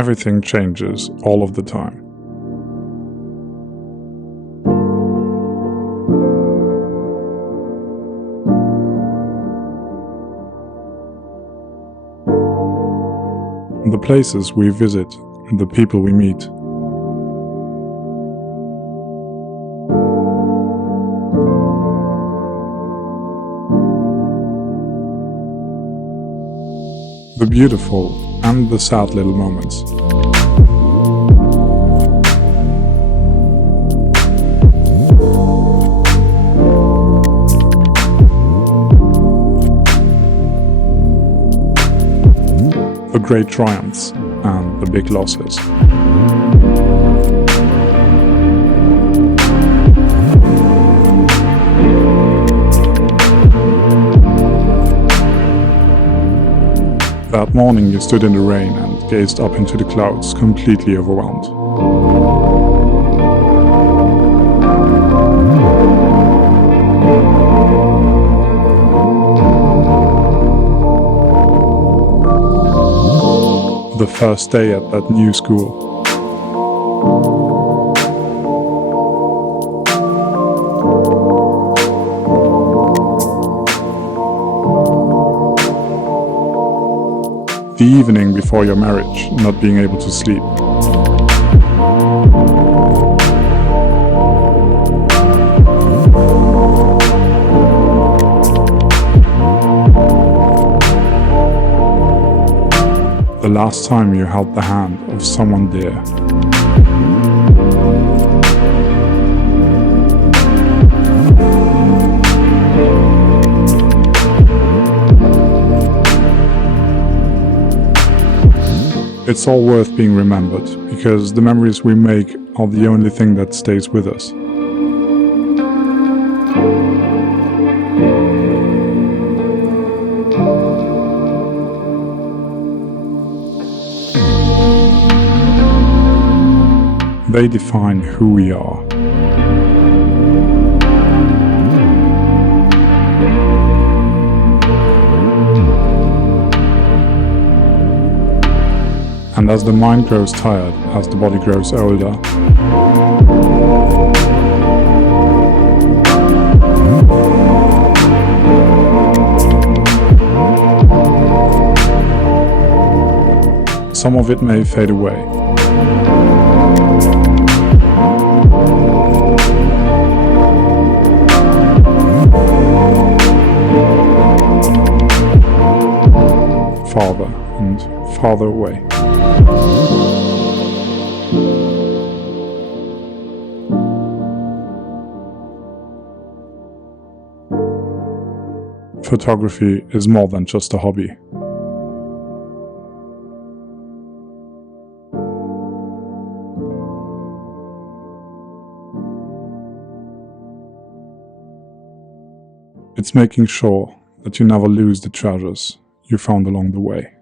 Everything changes all of the time. The places we visit, the people we meet. The beautiful and the sad little moments. The great triumphs and the big losses. That morning you stood in the rain and gazed up into the clouds, completely overwhelmed. The first day at that new school. The evening before your marriage, not being able to sleep. The last time you held the hand of someone dear. It's all worth being remembered, because the memories we make are the only thing that stays with us. They define who we are. And as the mind grows tired, as the body grows older, some of it may fade away. Farther and farther away. Photography is more than just a hobby. It's making sure that you never lose the treasures you found along the way.